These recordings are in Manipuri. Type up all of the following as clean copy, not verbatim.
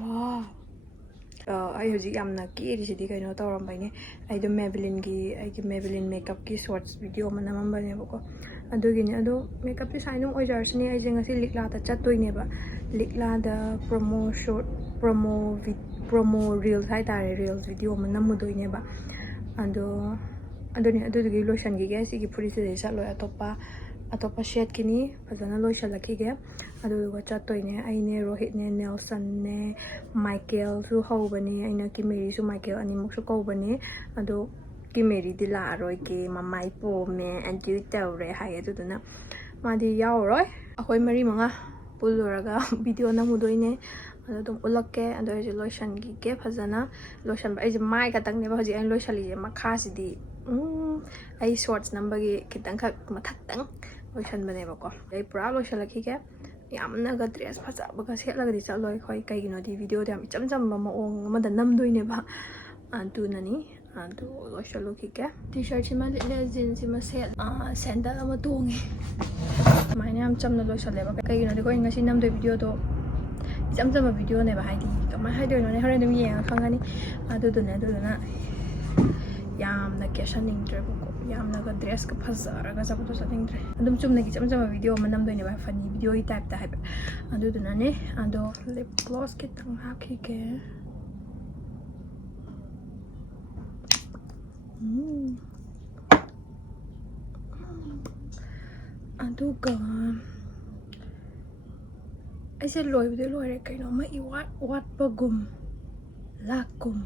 와. I ꯍꯧꯖꯤꯛ ꯌꯥꯝꯅ ꯀꯦꯔꯤꯁꯤꯗꯤ ꯀꯩꯅꯣ ꯇꯧꯔꯝꯕꯩꯅꯦ ꯑꯩꯗꯣ Maybelline ꯃꯦꯀꯞꯀꯤ ꯁꯣꯔꯠꯁ ꯚꯤꯗꯤꯑꯣ ꯑꯃ ꯅꯝꯃꯝꯕꯅꯦꯕꯀꯣ ꯑꯗꯨꯒꯤꯅꯦ ꯑꯗꯣ ꯃꯦꯀꯞꯇꯤ ꯁꯥꯏꯅ ꯑꯗꯨꯝ ꯑꯣꯏꯖꯔꯁꯨꯅꯦ ꯑꯩꯁꯦ ꯉꯁꯤ ꯂꯤꯛꯂꯥꯗ ꯆꯠꯇꯣꯏꯅꯦꯕ ꯂꯤꯛꯂꯥꯗ ꯄ꯭ꯔꯣꯃꯣ ꯔꯤꯜꯁ ꯍꯥꯏꯇꯥꯔꯦ ꯔꯤꯜꯁ ꯚꯤꯗꯤꯑꯣ ꯑꯃ ꯅꯝꯃꯨꯗꯣꯏꯅꯦꯕ ꯑꯗꯨꯗꯨꯒꯤ ꯂꯣꯏꯁꯟꯈꯤꯒꯦ ꯁꯤꯒꯤ ꯐꯨꯔꯤꯠꯁꯤꯗꯩ ꯆꯠꯂꯣꯏ ꯑꯇꯣꯞꯄ ꯁꯦꯠꯈꯤꯅꯤ ꯐꯖꯅ ꯂꯣꯏꯁꯜꯂꯛꯈꯤꯒꯦ ꯑꯗꯨꯗꯨꯒ ꯆꯠꯇꯣꯏꯅꯦ ꯑꯩꯅꯦ ꯔꯣꯍꯤꯠꯅꯦ ꯅꯦꯜꯁꯟꯅꯦ ꯃꯥꯏꯀꯦꯜꯁꯨ ꯍꯧꯕꯅꯦ ꯑꯩꯅ ꯀꯤꯃꯦꯔꯤꯁꯨ ꯃꯥꯏꯀꯦꯜ ꯑꯅꯤꯃꯛꯁꯨ ꯀꯧꯕꯅꯦ ꯑꯗꯣ ꯀꯤꯃꯦꯔꯤꯗꯤ ꯂꯥꯛꯑꯔꯣꯏꯒꯦ ꯃꯃꯥꯏ ꯄꯣꯝꯃꯦ ꯑꯦꯟꯇ꯭ꯌꯨ ꯇꯧꯔꯦ ꯍꯥꯏꯌꯦ ꯑꯗꯨꯗꯨꯅ ꯃꯥꯗꯤ ꯌꯥꯎꯔꯔꯣꯏ ꯑꯩꯈꯣꯏ 3-5 ꯄꯨꯜꯂꯨꯔꯒ ꯚꯤꯗꯤꯑꯣ ꯅꯝꯃꯨꯗꯣꯏꯅꯦ ꯑꯗꯣ ꯑꯗꯨꯝ ꯎꯠꯂꯛꯀꯦ ꯑꯗꯣ ꯑꯩꯁꯦ ꯂꯣꯏꯁꯟꯈꯤꯒꯦ ꯐꯖꯅ ꯂꯣꯏꯁꯟꯕ ꯑꯩꯁꯦ ꯃꯥꯏ ꯈꯛꯇꯪꯅꯦꯕ ꯍꯧꯖꯤꯛ ꯑꯩꯅ ꯂꯣꯏꯁꯜꯂꯤꯁꯦ ꯃꯈꯥꯁꯤꯗꯤ ꯑꯩ ꯁꯣꯔꯠꯁ ꯅꯝꯕꯒꯤ ꯈꯤꯇꯪꯈꯛ ꯃꯊꯛꯇꯪ ꯂꯣꯏꯁꯟꯕꯅꯦꯕꯀꯣ ꯑꯩ ꯄꯨꯔꯥ ꯂꯣꯏꯁꯜꯂꯛꯈꯤꯒꯦ ꯌꯥꯝꯅꯒ ꯗ꯭ꯔꯦꯁ ꯐꯖꯕꯒ ꯁꯦꯠꯂꯒꯗꯤ ꯆꯠꯂꯣꯏ ꯑꯩꯈꯣꯏ ꯀꯩꯒꯤꯅꯣꯗꯤ ꯚꯤꯗꯤꯑꯣꯗꯣ ꯌꯥꯝ ꯏꯆꯝ ꯆꯝꯕ ꯃꯑꯣꯡ ꯑꯃꯗ ꯅꯝꯗꯣꯏꯅꯦꯕ ꯑꯗꯨꯅꯅꯤ ꯑꯗꯨ ꯂꯣꯏꯁꯜꯂꯨꯈꯤꯒꯦ ꯇꯤ ꯁꯥꯔꯠꯁꯤꯃ ꯂꯤꯠꯂꯦ ꯖꯤꯟꯁꯤꯃ ꯁꯦꯟꯗꯜ ꯑꯃ ꯇꯣꯡꯉꯦ ꯑꯗꯨꯃꯥꯏꯅ ꯌꯥꯝ ꯆꯝꯅ ꯂꯣꯏꯁꯜꯂꯦꯕ ꯀꯩꯒꯤꯅꯣꯗꯤ ꯑꯩꯈꯣꯏ ꯉꯁꯤ ꯅꯝꯗꯣꯏ ꯚꯤꯗꯤꯑꯣꯗꯣ ꯏꯆꯝ ꯆꯝꯕ ꯚꯤꯗꯤꯑꯣꯅꯦꯕ ꯍꯥꯏꯗꯤ ꯀꯃꯥꯏꯅ ꯍꯥꯏꯗꯣꯏꯅꯣꯅꯦ ꯍꯣꯔꯦꯟ ꯑꯗꯨꯝ ꯌꯦꯡꯉ ꯈꯪꯒꯅꯤ ꯑꯗꯨꯗꯨꯅ ꯌꯥꯝꯅ ꯀꯦꯁꯟꯅꯤꯡꯗ꯭ꯔꯦꯕꯀꯣ ꯌꯥꯝꯅꯒ ꯗ꯭ꯔꯦꯁꯀ ꯐꯖꯔꯒ ꯆꯠꯄꯗꯣ ꯆꯠꯅꯤꯡꯗ꯭ꯔꯦ ꯑꯗꯨꯝ ꯆꯨꯝꯅꯒꯤ ꯏꯆꯝ ꯆꯝꯕ ꯚꯤꯗꯤꯑꯣ ꯑꯃ ꯅꯝꯗꯣꯏꯅꯦꯕ ꯐꯅꯤ ꯚꯤꯗꯤꯑꯣꯒꯤ ꯇꯥꯏꯞꯇ ꯍꯥꯏꯕ ꯑꯗꯨꯗꯨꯅꯅꯦ ꯑꯗꯣ ꯂꯤꯞ ꯒ꯭ꯂꯣꯁ ꯈꯤꯇꯪ ꯍꯥꯞꯈꯤꯒꯦ ꯑꯗꯨꯒ ꯑꯩꯁꯦ ꯂꯣꯏꯕꯗꯤ ꯂꯣꯏꯔꯦ ꯀꯩꯅꯣꯝꯃ ꯋꯥꯠꯄꯒꯨꯝ ꯂꯥꯛꯀꯨꯝ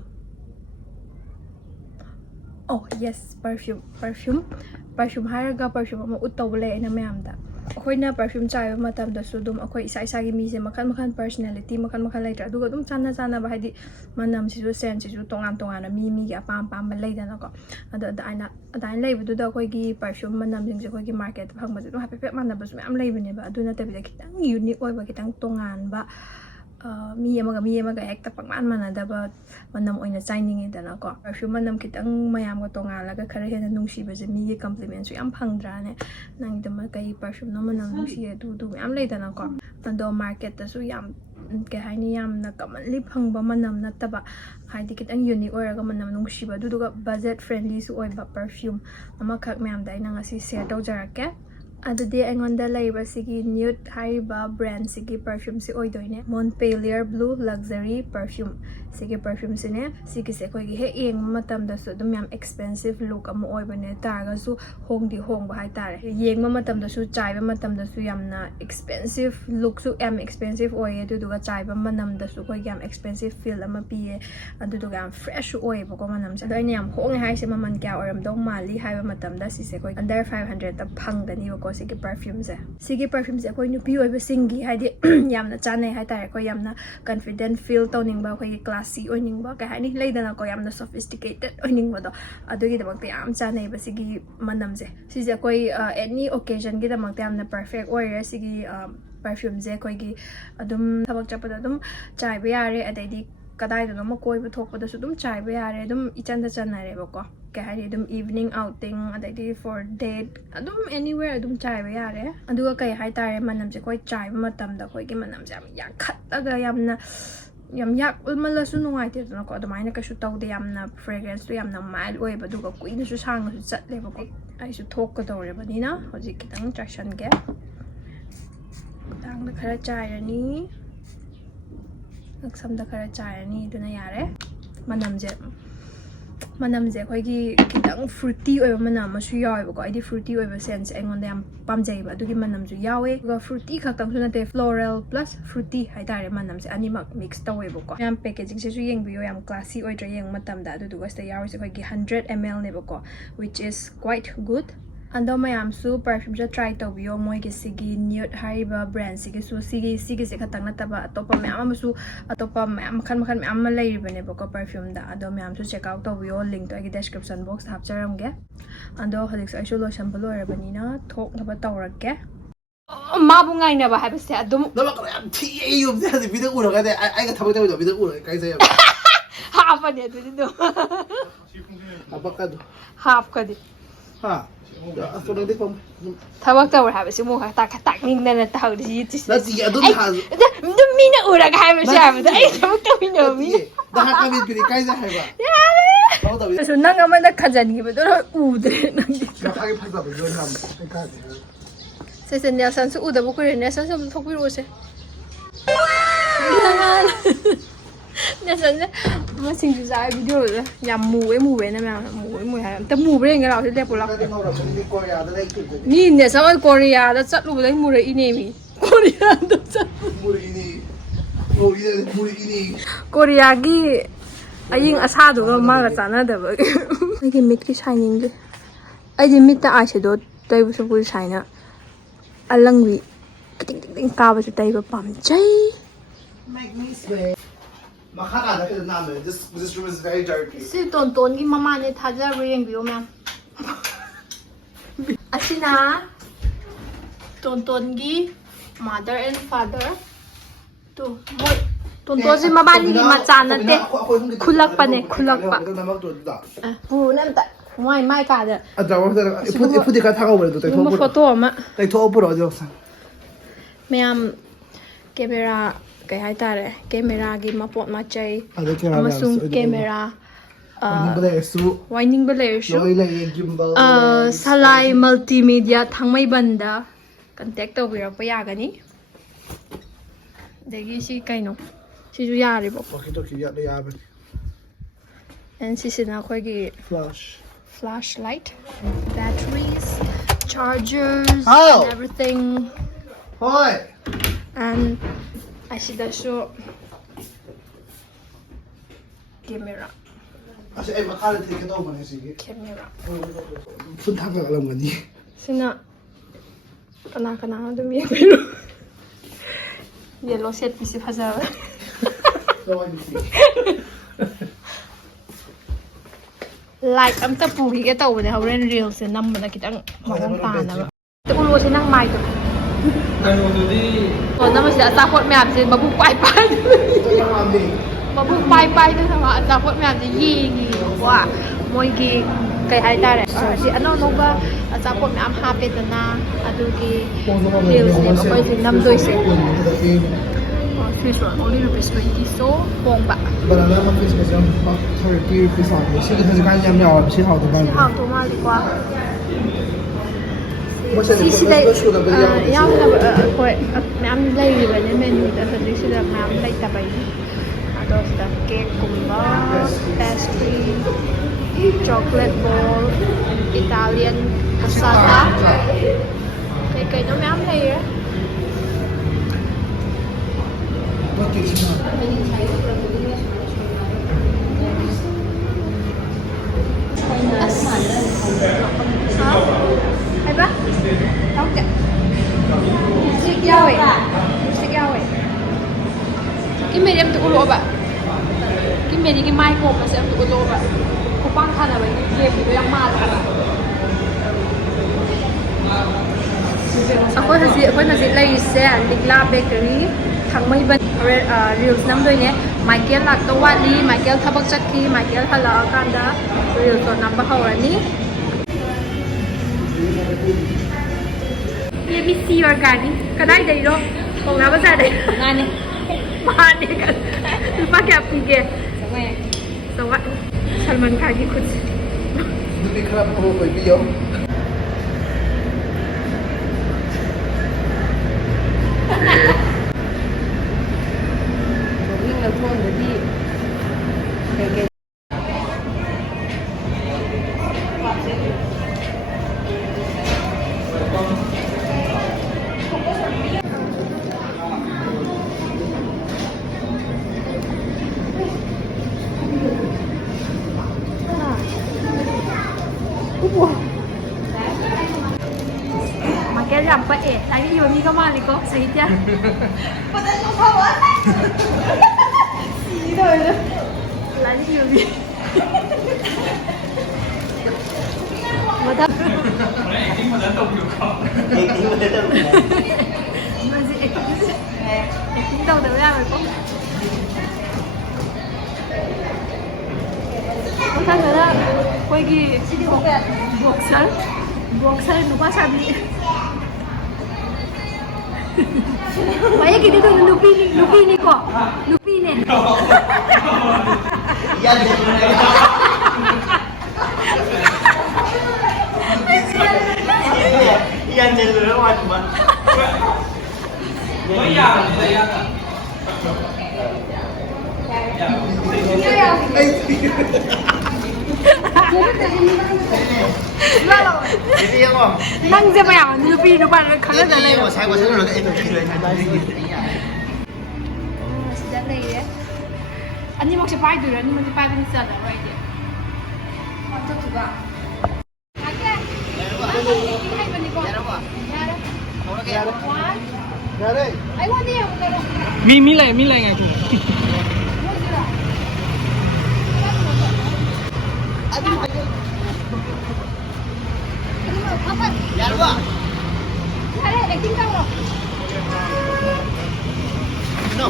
Oh yes, perfume ꯍꯥꯏꯔꯒ perfume ꯑꯃ ꯎꯠꯇꯧꯕ ꯂꯩ ꯑꯩꯅ ꯃꯌꯥꯝꯗ ꯑꯩꯈꯣꯏꯅ perfume ꯆꯥꯏꯕ ꯃꯇꯝꯗꯁꯨ ꯑꯗꯨꯝ ꯑꯩꯈꯣꯏ ꯏꯁꯥꯒꯤ ꯃꯤꯁꯦ ꯃꯈꯜ personality ꯃꯈꯜ ꯂꯩꯇ꯭ꯔꯦ ꯑꯗꯨꯒ ꯑꯗꯨꯝ ꯆꯥꯟꯅꯕ ꯍꯥꯏꯗꯤ ꯃꯅꯝꯁꯤꯁꯨ ꯁꯦꯟꯁꯤꯁꯨ ꯇꯣꯉꯥꯟꯅ ꯃꯤꯒꯤ ꯑꯄꯥꯝꯕ ꯂꯩꯗꯅꯀꯣ ꯑꯗꯣ ꯑꯗꯨꯃꯥꯏꯅ ꯂꯩꯕꯗꯨꯗ ꯑꯩꯈꯣꯏꯒꯤ perfume ꯃꯅꯝꯁꯤꯡꯁꯦ ꯑꯩꯈꯣꯏꯒꯤ ꯃꯥꯔꯀꯦꯠꯇ ꯐꯪꯕꯁꯦ ꯑꯗꯨꯝ ꯍꯥꯏꯐꯦꯠ ꯃꯥꯟꯅꯕꯁꯨ ꯃꯌꯥꯝ ꯂꯩꯕꯅꯦꯕ ꯑꯗꯨ ꯅꯠꯇꯕꯤꯗ ꯈꯤꯇꯪ ꯌꯨꯅꯤꯛ ꯑꯣꯏꯕ ꯈꯤꯇꯪ ꯇꯣꯉꯥꯟꯕ ꯃꯤ ꯑꯃꯒ ꯍꯦꯛꯇ ꯄꯪꯃꯥꯟ ꯃꯥꯟꯅꯗꯕ ꯃꯅꯝ ꯑꯣꯏꯅ ꯆꯥꯏꯅꯤꯡꯉꯤꯗꯅꯀꯣ perfume ꯃꯅꯝ khitang mayamga tongalaga khara hena nungsibaje migi compliments yam phangdrane nangidama kai perfume no manam nungsiye du yam leidanako ando market ta su yam ke haini yamna commonly phangba manam nattaba haidi khitang unique oiraga manam nungsiba duga budget friendly su oiba perfume amakhak mayam da ina ngasi share tawjarake adudi aingonda laiba sigi Neud haiba brand sigi perfume si oidoine Montpellier blue luxury perfume sigi perfume sine sigi se khoi gi he yeng matam da su dum yam expensive look am oibane targa su hongba hai tare yeng matam da su chaiba matam da su yamna expensive look su yam expensive oye duga chaiba manam da su khoi yam expensive feel ama piye duga yam fresh oiba ko manam se daina yam hong hai se maman kya oram do mali haiba matam da si se khoi under 500 ta phangani ko sigi perfume se khoi nupi oiba singi haidi yamna chanai hai tare ko yamna confident feel tawning ba khoi classy oiningba ka hani leidana ko yamna sophisticated oiningba do adugi damakta yam chanai ba sigi manam se sije koi any occasion gi damakta yamna perfect oire sigi perfume je koi gi adum thabak chapada adum chaiba yare adaidi kadai do ma koi ba thokpada su dum chaiba yare adum ichanda chanare ba ko ka hari adum evening outing adaidi for date adum anywhere adum chaiba yare aduga kai hai tare manam je koi chaiba matam da koi gi manam je yam khattaga yamna yam yak ulmalasu nungaite dana ko adumaina kasu tawde yamna fragrance tu yamna mild oiba duga kuina su sanga su chatleba ko ai su thok ka dore banina hoji kitang traction ge tang da khara chairani naksam da khara chairani duna yare manam je khoi gi kitang fruity oiba manam asu yawe ko aidi fruity oiba sense aingonda yam pamjaiba adugi manam ju yawe ga fruity khaktang su nate floral plus fruity haitare manam se animak mix taweba ko yam packaging se su yengbiyo yam classy oidra yeng matam da aduga sta yawe se khoi gi 100 ml ne ba ko which is quite good ando mayam su perfume ja try tawbiyo moi gi sigi Neud haiba brand sigi su sigi se khatang nataba atopa mayam su atopa mayam makhan mayam leiribane ba ko perfume da ado mayam su check out tawbiyo link to agi description box hapcharamge ando holik sa isu lotion bolorabani na thok naba tawrake mabu ngaina ba habise adum 너가 그냥 티에 없는데 비디오 우러 가대 아이가 타고 타고 비디오 우러 가이세요 half ade dudu 아빠까도 half kadi ها أصلا ده كم ꯊꯕꯛ ꯇꯧꯔꯦ ꯍꯥꯏꯕꯁꯤ ꯃꯨꯛ ꯇꯥꯛꯅꯤꯡꯗꯅ ꯇꯧꯔꯤꯁꯤ نسي أدون هذا ꯑꯗꯨꯝ ꯃꯤꯅ ꯎꯔꯒ ꯍꯥꯏꯕꯁꯨ ꯍꯥꯏꯕꯗꯣ ꯑꯩ ꯊꯕꯛ ꯇꯧꯃꯤꯟꯅꯕ ꯃꯤꯅ ده ꯍꯥꯀꯥ بيت كايزة هايبا ꯌꯥꯔꯦ ꯅꯪ ꯑꯃꯅ ꯈꯟꯖꯟꯈꯤꯕꯗꯣ ꯎꯗ꯭ꯔꯦ ꯅꯪꯗꯤ ꯃꯈꯥꯒꯤ ꯐꯖꯕ ꯂꯣꯏ ꯌꯥꯝ ꯀꯥꯗꯦ ꯁꯦꯁꯦ ꯅꯦꯜꯁꯟꯁꯨ ꯎꯗꯕ ꯀꯨꯏꯔꯦ ꯅꯦꯜꯁꯟꯁꯨ ꯑꯃꯨꯛ ꯊꯣꯛꯄꯤꯔꯛꯑꯣꯁꯦ ꯅꯦꯜꯁꯟꯁꯦ ꯃꯁꯤꯡꯁꯨ ꯆꯥꯏ ꯚꯤꯗꯤꯑꯣꯗ ꯌꯥꯝ ꯃꯨꯋꯦꯅ ꯃꯌꯥꯝꯅ ꯃꯨꯋꯦ ꯍꯥꯏ ꯑꯝꯇ ꯃꯨꯕ꯭ꯔꯥ ꯌꯦꯡꯒꯦ ꯂꯥꯛꯑꯣ ꯂꯦꯞꯄꯣ ꯂꯥꯛꯑꯣ ꯃꯤ ꯅꯦꯜꯁꯟ ꯀꯣꯔꯤꯌꯥꯗ ꯆꯠꯂꯨꯕꯗꯩ ꯃꯨꯔꯛꯏꯅꯦ ꯃꯤ ꯀꯣꯔꯤꯌꯥꯗ 무르이니 ꯀꯣꯔꯤꯌꯥꯒꯤ ꯑꯌꯤꯡ ꯑꯁꯥꯗꯨꯒ ꯃꯥꯒ ꯆꯥꯟꯅꯗꯕꯒꯤ ꯑꯩꯒꯤ ꯃꯤꯠꯀꯤ ꯁꯥꯏꯅꯤꯡꯁꯦ ꯑꯩꯗꯤ ꯃꯤꯠꯇ ꯑꯥꯏꯁꯦꯗꯣ ꯇꯩꯕꯁꯨ ꯁꯥꯏꯅ ꯑꯂꯪꯕꯤ ꯈꯤꯇꯪ ꯀꯥꯕꯁꯨ ꯇꯩꯕ ꯄꯥꯝꯖꯩ ꯁꯤ ꯇꯣꯟꯇꯣꯟꯒꯤ ꯃꯃꯥꯅꯦ ꯊꯥꯖꯕ꯭ꯔꯥ ꯌꯦꯡꯕꯤꯌꯣ ꯃꯌꯥꯝ ꯑꯁꯤꯅ ꯇꯣꯟꯇꯣꯟꯒꯤ ꯃꯥꯗꯔ ꯑꯦꯟ ꯐꯥꯗꯔ ꯇꯣ ꯃꯣꯏ ꯇꯣꯟꯇꯣꯟꯁꯤ ꯃꯕꯥꯅꯤꯒꯤ ꯃꯆꯥ ꯅꯠꯇꯦ ꯈꯨꯜꯂꯛꯄꯅꯦ ꯈꯨꯜꯂꯛꯄ ꯄꯨꯅ ꯑꯝꯇ ꯃꯥꯏ ꯀꯥꯗ ꯏꯐꯨꯗꯤ ꯈꯔ ꯊꯥꯡꯍꯧꯕꯅꯦ ꯑꯗꯨ ꯁꯤꯒꯨꯝꯕ ꯐꯣꯇꯣ ꯑꯃ ꯇꯩꯊꯣꯛꯑ ꯄꯨꯔꯛꯑꯣ ꯑꯗꯨ ꯃꯌꯥꯝ ꯀꯦꯃꯦꯔꯥ ꯀꯩ ꯍꯥꯏꯇꯥꯔꯦ ꯀꯦꯃꯦꯔꯥꯒꯤ ꯃꯄꯣꯠ ꯃꯆꯩ ꯑꯃꯁꯨꯡ ꯀꯦꯃꯦꯔꯥ ꯋꯥꯏꯅꯤꯡꯕ ꯂꯩꯔꯁꯨ ꯁꯂꯥꯏ ꯃꯜꯇꯤꯃꯦꯗꯤꯌꯥ ꯊꯥꯡꯃꯩꯕꯟꯗ ꯀꯟꯇꯦꯛ ꯇꯧꯕꯤꯔꯛꯄ ꯌꯥꯒꯅꯤ ꯑꯗꯒꯤ ꯁꯤ ꯀꯩꯅꯣ ꯁꯤꯁꯨ ꯌꯥꯔꯤꯕꯣ ꯑꯦꯟ ꯁꯤꯁꯤꯅ ꯑꯩꯈꯣꯏꯒꯤ flash light batteries chargers and everything ꯍꯣꯏ and ꯑꯁꯤꯗꯁꯨ camera ꯑꯁ ꯑꯩ ꯃꯈꯥꯗ ꯊꯦꯛꯀꯦ ꯇꯧꯕꯅꯦ ꯁꯤꯒꯤ camera ꯐꯨꯠ ꯊꯥꯡꯒꯠꯂꯝꯒꯅꯤ ꯁꯤꯅ ꯀꯅꯥ ꯑꯗꯨꯝ ꯌꯦꯡꯕꯤꯔꯣ ꯌꯦꯜꯂꯣ ꯁꯦꯠꯄꯤꯁꯤ ꯐꯖꯕ ꯂꯥꯏꯠ ꯑꯝꯇ ꯄꯨꯈꯤꯒꯦ ꯇꯧꯕꯅꯦ ꯍꯣꯔꯦꯟ ꯔꯤꯜꯁꯦ ꯅꯝꯕꯗ ꯈꯤꯇꯪ ꯃꯑꯣꯡ ꯇꯥꯅꯕ ꯎꯂꯣꯁꯦ ꯅꯪ ꯃꯥꯏꯗꯣ ꯅꯝꯕꯁꯤꯗ ꯑꯆꯥꯄꯣꯠ ꯃꯌꯥꯝꯁꯦ ꯃꯕꯨꯛ ꯄꯥꯏꯗꯅ ꯑꯆꯥꯄꯣꯠ ꯃꯌꯥꯝꯁꯦ ꯌꯦꯡꯉꯤꯕꯀꯣ ꯃꯣꯏꯒꯤ ꯀꯩ ꯍꯥꯏꯇꯥꯔꯦ ꯁꯤ ꯑꯅꯧꯕ ꯑꯆꯥꯄꯣꯠ ꯃꯌꯥꯝ ꯍꯥꯞꯄꯦꯗꯅ ꯑꯗꯨꯒꯤ ꯔꯤꯜꯁꯅꯦꯕ ꯑꯩꯈꯣꯏꯁꯦ ꯅꯝꯗꯣꯏꯁꯦ Fish roll, only ₹20 so ꯍꯣꯡꯕ. Banana muffins was around ₹30 on this. This is kind of yummy. This is how to buy. ꯁꯤ ꯍꯥꯎꯇꯣ ꯃꯥꯜꯂꯤꯀꯣ. ꯁꯤꯁꯤꯗ ꯌꯥꯎꯗꯕ ꯍꯣꯏ ꯃꯌꯥꯝ ꯂꯩꯔꯤꯕꯅꯦ ꯃꯦꯅꯨꯗ ꯍꯧꯖꯤꯛꯁꯤꯗ ꯃꯌꯥꯝ ꯂꯩꯇꯕꯩꯅꯤ. ꯑꯗꯣ ꯁꯤꯗ ꯀꯦꯛꯀꯨꯝꯕ, ꯄꯦꯁꯇ꯭ꯔꯤ, ꯆꯣꯀ꯭ꯂꯦꯠ ꯕꯣꯜ, 이탈리안 cassata, ꯀꯩꯀꯩꯅꯣ ꯃꯌꯥꯝ ꯂꯩꯔꯦ. Apa? Tahu nggak? Musik yawe. Kimi dia untuk ulo ba? Kimi dia ki mic ko masih untuk ulo ba? Kupang kana ba? Game itu yang mahal kan? Aku nasi ꯂꯩꯔꯤꯁꯦ ꯂꯤꯛꯂꯥ ꯕꯦꯀꯔꯤ ꯊꯥꯡꯃꯩꯕꯟ ꯔꯤꯜꯁ ꯅꯝꯗꯣꯏꯅꯦ ꯃꯥꯏꯀꯦꯜ ꯂꯥꯛꯇ ꯋꯥꯠꯂꯤ ꯃꯥꯏꯀꯦꯜ ꯊꯕꯛ ꯆꯠꯈꯤ ꯃꯥꯏꯀꯦꯜ ꯍꯜꯂꯛꯑꯀꯥꯟꯗ ꯔꯤꯜꯁꯇꯣ ꯅꯝꯕ ꯍꯧꯔꯅꯤ. Let me see your garden. 그다이데이로 공나무 자대. 나네. 마네. 루파 캡피게. 정말. 살만 가기 코치. 누비 크랍 보고 비요. 저기가 좋은데디. 되게 Makanya apa tadi Yoni ke mana kok sehingga pada lupa banget sih itu lagi Yoni Madam ini mana tahu juga masih acting tahu dah ya kok Makanya kowe iki boxer nupa sabi. Maya gini tuh lupini kok. Lupini. Yan din. Yan din naman ba? Hindi ako. Nangze pa yan, lupino pa kagad na Hindi lang. ako. Sabi ko sa'yo, ito kilo na Sejak na iya. Ani mo siya paido, ani mo siya paido ni sana, right there. Ito juga. Ate. Hai ba ni ko? Yara. One. Gare. I want you. Milay nga ito. Yan ba? Are, acting ka mo. No.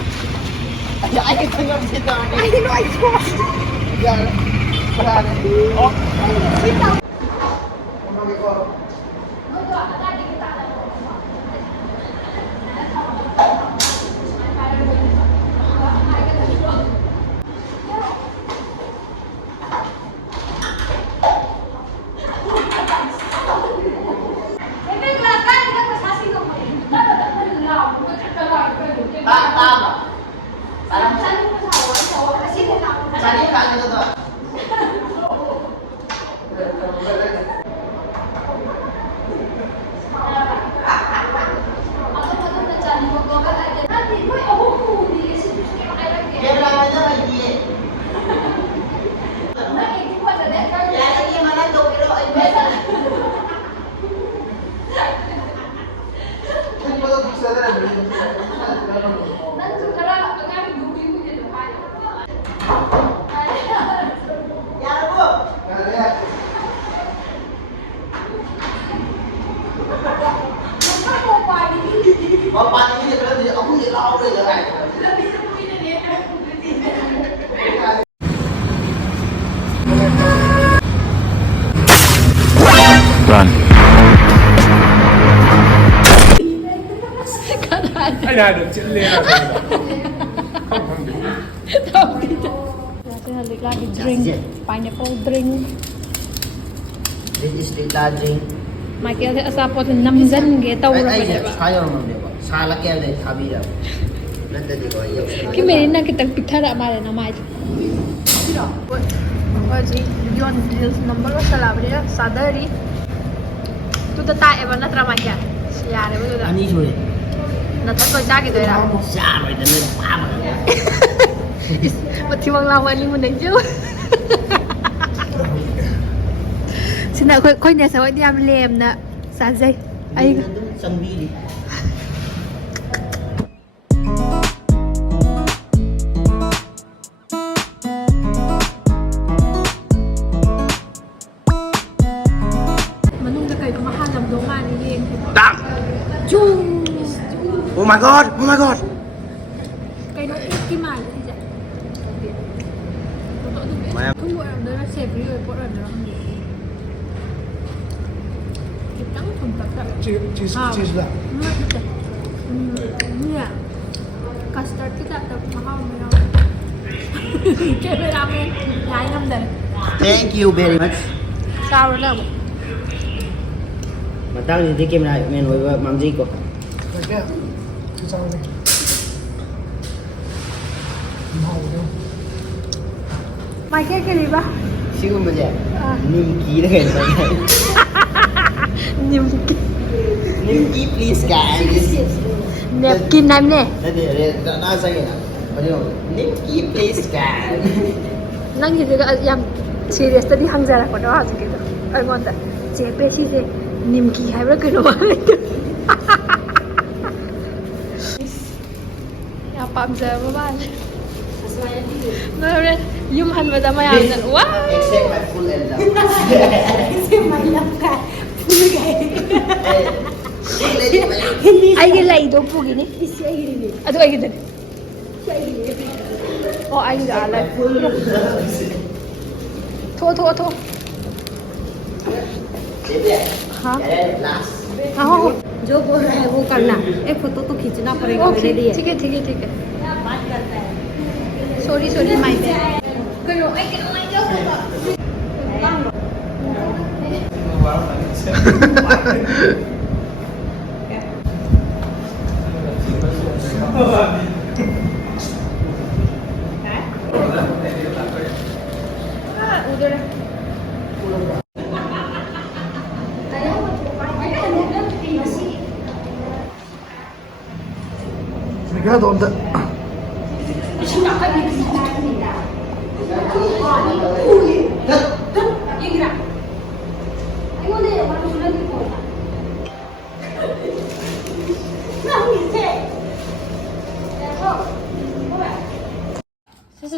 Ay, ito nga dito. I know I saw. Yan. Parang. Oh. Sit down. Tama. Parang salita gitu to. Yan lang aja lagi. Ya lagi mana tuh kilo biasa. Kan kalau bisa ada. Ya bu. Gare. Bapak ini berarti aku di laut aja kan. Run. Ay, ada cilera. Tahu tidak. Saya balik lagi drink, pineapple drink. This is the drink. Michael saya asapot 6 jan gitu Ay, udah ay, pada. sayang naman diba? Sala kaya dahil sabi daw. Nanda di ko, ayaw. Kimi na kita pitara mare na mai. Baji, yon hills number wa salabri sadari. Tu ta ta eba natra ma kya? Yare bu da. Ani sure. Na ta ko ja ki do ra. Sa rồi đến pa mà. Mati wang lawan ni mun ju. Sina khoi ne sa wa diam lem na sa jai. Ai Sang bili. Damn! Chung. Oh my god! Oh my god! Cái nó ít cái mài thì vậy. Mày- Không bộ làm đó là xếp rồi bộ làm đó không được. Cái trắng không tập tập. Cheese lah. Iya. Custard kita tak mahal mahal. Cameraman, nhái năm đời. Thank you very much. Sao rồi đâu? Mà tao thì tiêm lại men với mắm gì của. Kaya. Sao đây? Mau đâu. Mày cái gì ba? Sigo mà dè. À. Nim ký đấy rồi. Niềm Nim ký please guys. nẹp kim nam nè. Đây đã say rồi. Có điều nim ký please guys. Nang gì cái yang serious tadi hang jara ko đó chứ kiểu. Ai ngon ta. Chế pe chi thế. Niềm kỳ hay cái nó. Ya pam giờ ba. Nó yum han mà tama yan. Wow. Except my full end up. Ay cái lay do pugi ni. Aduh ay gitu. Oh ay ga ala. Thô. हाँ लास्ट जो बोल रहा है वो करना एक फोटो तो खींचना पड़ेगा मेरे लिए ठीक है ठीक है ठीक है बात करता है सॉरी सॉरी माय बैड करो आई कैन उधर Mereka ada onda.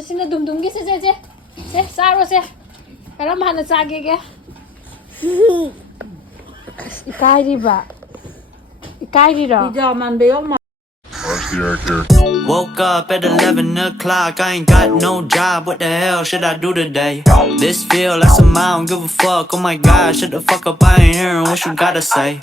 sina dum gi se saro se karam hana chage ge ikai ri ra giờ màn béo mà Woke up at 11 o'clock, I ain't got no job, what the hell should I do today? This feel like some I don't give a fuck, oh my god, shut the fuck up, I ain't hearing what you gotta say.